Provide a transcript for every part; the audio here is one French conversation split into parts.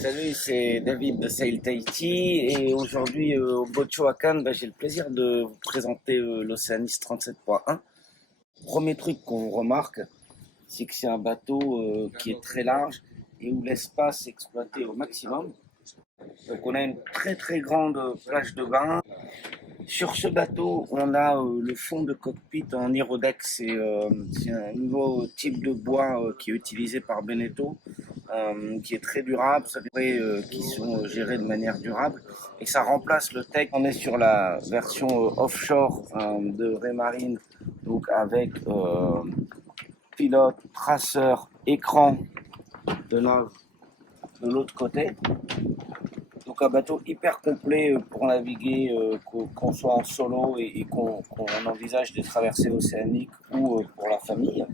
Salut, c'est David de Sail Tahiti et aujourd'hui au Bocho à Cannes, j'ai le plaisir de vous présenter l'Oceanis 37.1. Premier truc qu'on remarque, c'est que c'est un bateau qui est très large et où l'espace est exploité au maximum. Donc on a une très très grande plage de bain. Sur ce bateau, on a le fond de cockpit en Irodex. C'est un nouveau type de bois qui est utilisé par Beneteau, qui est très durable, ça fait qui sont gérés de manière durable. Et ça remplace le tech. On est sur la version offshore de Raymarine, donc avec pilote, traceur, écran de nav de l'autre côté. Donc un bateau hyper complet pour naviguer, qu'on soit en solo et qu'on envisage des traversées océaniques ou pour la famille.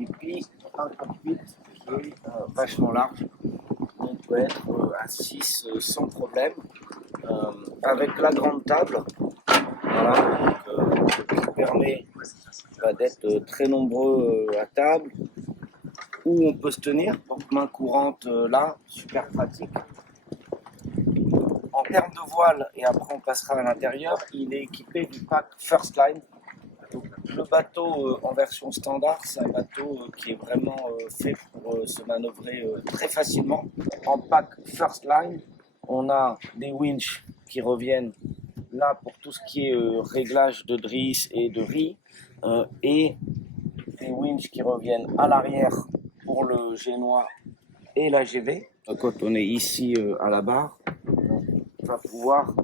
Et puis un cockpit qui est vachement large. On peut être à 6 sans problème, avec la grande table, voilà, qui permet d'être très nombreux à table, où on peut se tenir, donc main courante là, super pratique. En termes de voile, et après on passera à l'intérieur, il est équipé du pack First Line. Donc, le bateau en version standard, c'est un bateau qui est vraiment fait pour se manœuvrer très facilement. En pack First Line, on a des winches qui reviennent là pour tout ce qui est réglage de drisse et de riz, et des winches qui reviennent à l'arrière pour le génois et la GV. Quand on est ici à la barre, on va pouvoir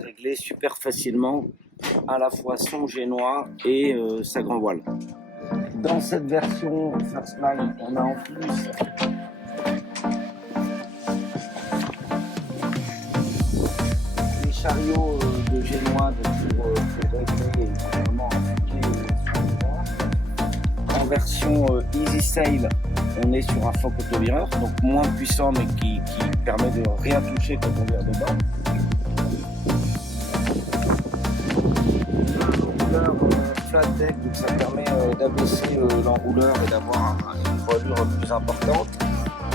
régler super facilement à la fois son génois et sa grand voile. Dans cette version First Line, on a en plus les chariots de génois pour régler vraiment son génois. En version Easy Sail, on est sur un foc autovireur, donc moins puissant mais qui permet de rien toucher quand on vire dedans. Flat deck, donc ça permet d'abaisser l'enrouleur et d'avoir une voilure plus importante.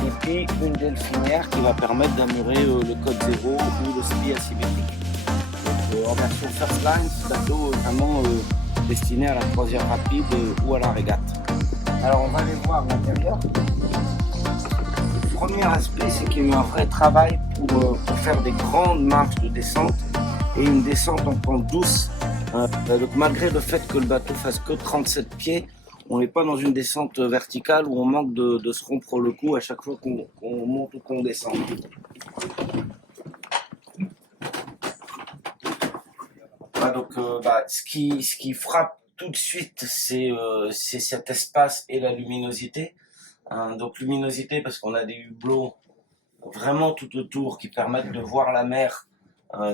Et puis une delphinière qui va permettre d'amurer le code 0 ou le SPI asymétrique. Donc, en version First Line, ce bateau est vraiment destiné à la croisière rapide ou à la régate. Alors on va aller voir l'intérieur. Le premier aspect, c'est qu'il y a eu un vrai travail pour faire des grandes marches de descente et une descente en pente douce. Donc malgré le fait que le bateau fasse que 37 pieds, on n'est pas dans une descente verticale où on manque de se rompre le cou à chaque fois qu'on monte ou qu'on descend. Voilà, donc ce qui frappe tout de suite, c'est cet espace et la luminosité. Donc luminosité parce qu'on a des hublots vraiment tout autour qui permettent de voir la mer.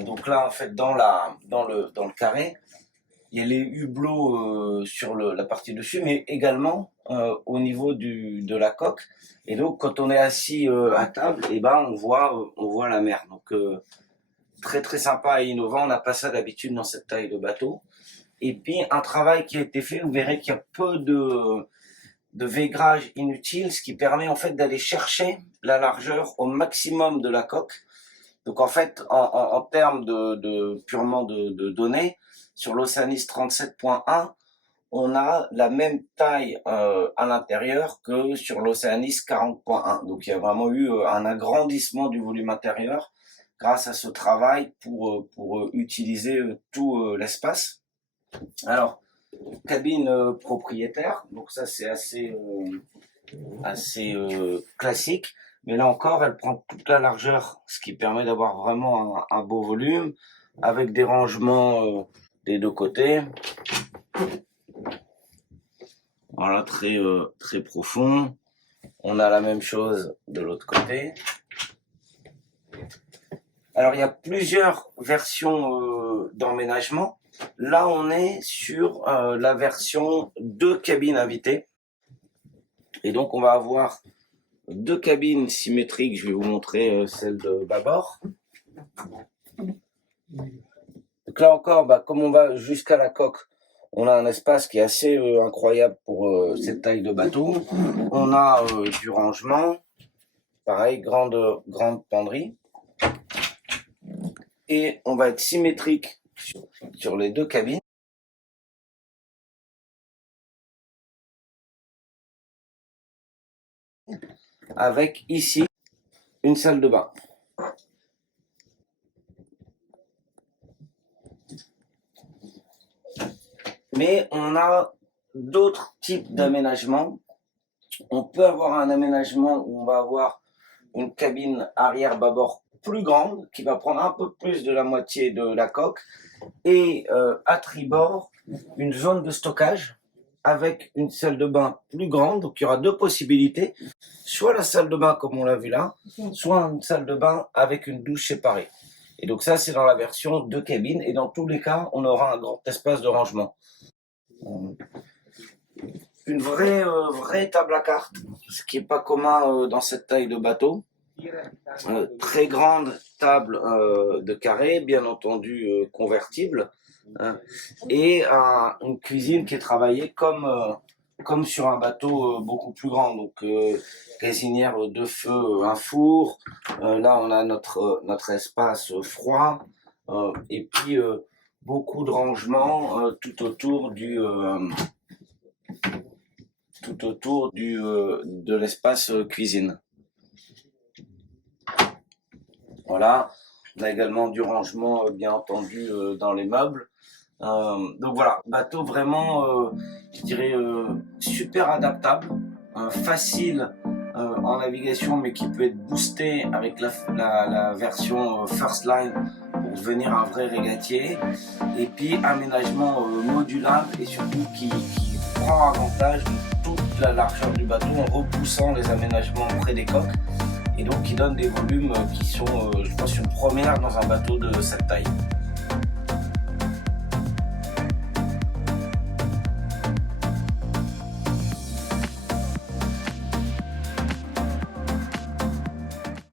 Donc là, en fait, dans le carré, il y a les hublots sur la partie dessus, mais également au niveau de la coque. Et donc, quand on est assis à table, on voit la mer. Donc, très très sympa et innovant. On n'a pas ça d'habitude dans cette taille de bateau. Et puis, un travail qui a été fait, vous verrez qu'il y a peu de vaigrage inutile, ce qui permet en fait d'aller chercher la largeur au maximum de la coque. Donc en fait, en termes purement de données, sur l'Oceanis 37.1, on a la même taille à l'intérieur que sur l'Oceanis 40.1. Donc il y a vraiment eu un agrandissement du volume intérieur grâce à ce travail pour utiliser tout l'espace. Alors, cabine propriétaire, donc ça c'est assez classique. Mais là encore, elle prend toute la largeur, ce qui permet d'avoir vraiment un beau volume, avec des rangements des deux côtés. Voilà, très profond. On a la même chose de l'autre côté. Alors, il y a plusieurs versions d'emménagement. Là, on est sur la version 2 cabines invitées. Et donc, on va avoir 2 cabines symétriques. Je vais vous montrer celle de bâbord. Donc là encore, comme on va jusqu'à la coque, on a un espace qui est assez incroyable pour cette taille de bateau. On a du rangement. Pareil, grande penderie. Et on va être symétrique sur les deux cabines. Avec ici une salle de bain. Mais on a d'autres types d'aménagements. On peut avoir un aménagement où on va avoir une cabine arrière bâbord plus grande, qui va prendre un peu plus de la moitié de la coque, et à tribord, une zone de stockage avec une salle de bain plus grande. Donc il y aura deux possibilités, soit la salle de bain comme on l'a vu là, soit une salle de bain avec une douche séparée. Et donc ça, c'est dans la version 2 cabines, et dans tous les cas, on aura un grand espace de rangement. Une vraie table à cartes, ce qui n'est pas commun dans cette taille de bateau. Très grande table de carré, bien entendu convertible, et une cuisine qui est travaillée comme sur un bateau beaucoup plus grand. Donc cuisinière de feu, un four. Là, on a notre espace froid, et puis beaucoup de rangements tout autour de l'espace cuisine. Voilà, on a également du rangement bien entendu dans les meubles. Donc voilà, bateau vraiment, je dirais, super adaptable, facile en navigation, mais qui peut être boosté avec la version First Line pour devenir un vrai régatier. Et puis aménagement modulable, et surtout qui prend avantage de toute la largeur du bateau en repoussant les aménagements près des coques, et donc qui donne des volumes qui sont, je pense, une première dans un bateau de cette taille.